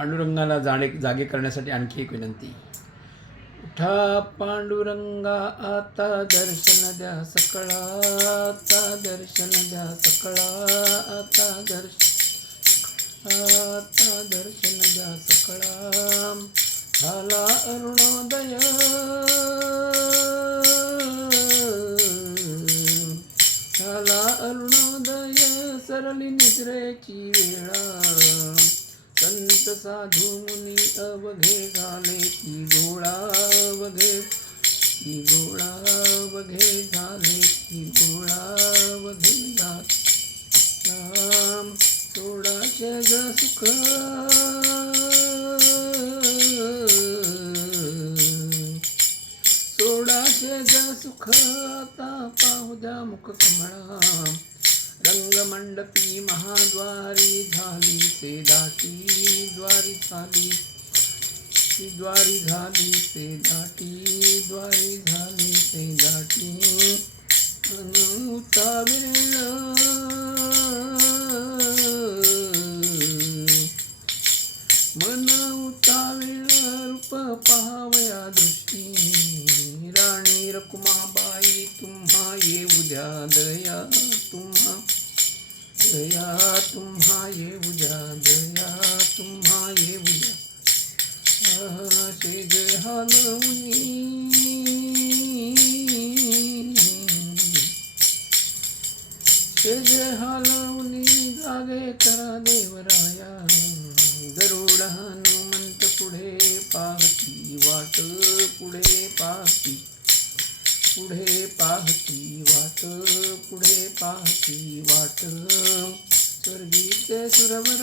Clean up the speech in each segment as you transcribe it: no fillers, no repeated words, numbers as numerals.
पांडुरंगाला जागे करण्यासाठी आणखी एक विनंती. उठा पांडुरंगा आता दर्शन द्या सकळा, आता दर्शन द्या सकळा, आता दर्शन द्या सकळा. झाला अरुणोदय, झाला अरुणोदय, सरली निद्रेची वेळा. संत साधू मुनी अवघे झाले की गोळा, अवघे की गोळा, अवघे झाले की गोळा, अवघे झाले. सोडाचे ग सुख, सोडाचे ग सुख, आता पाहू द्या मुख कमळा. रंगमंडपी महाद्वारी झाली से दाटी, द्वारी झाली, द्वारी झाली से दाटी, द्वारी झाली से दाटी. मन उतावेळ, मन उतावेळ, रूप पाहावया दृष्टी. राणी रखुमाबाई तुम्हा येऊ द्या दया, तुम्हा दया, तुम्हा येऊ द्या दया, तुम्हा येऊ द्या. शेज हलवूनी, शेज हलवूनी जागे करा देवराया. गरुड हनुमंत पुढे पाहती वाट, पुढे पाहती, पुढे पाहती वाट, पुढे पाहती वाट. स्वर्गीचे सुरवर,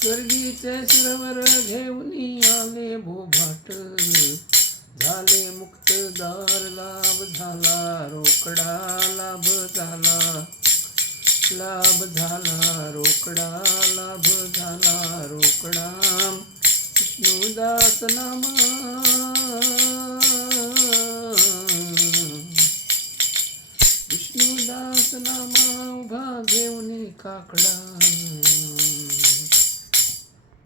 स्वर्गीचे सुरवर घेऊनी आले भोभाट. झाले मुक्तदार, लाभ झाला रोकडा, लाभ झाला, लाभ झाला रोकडा, लाभ झाला रोकडा. विष्णुदास नामा, विष्णुदास नामा, उभा घेऊन काकडा.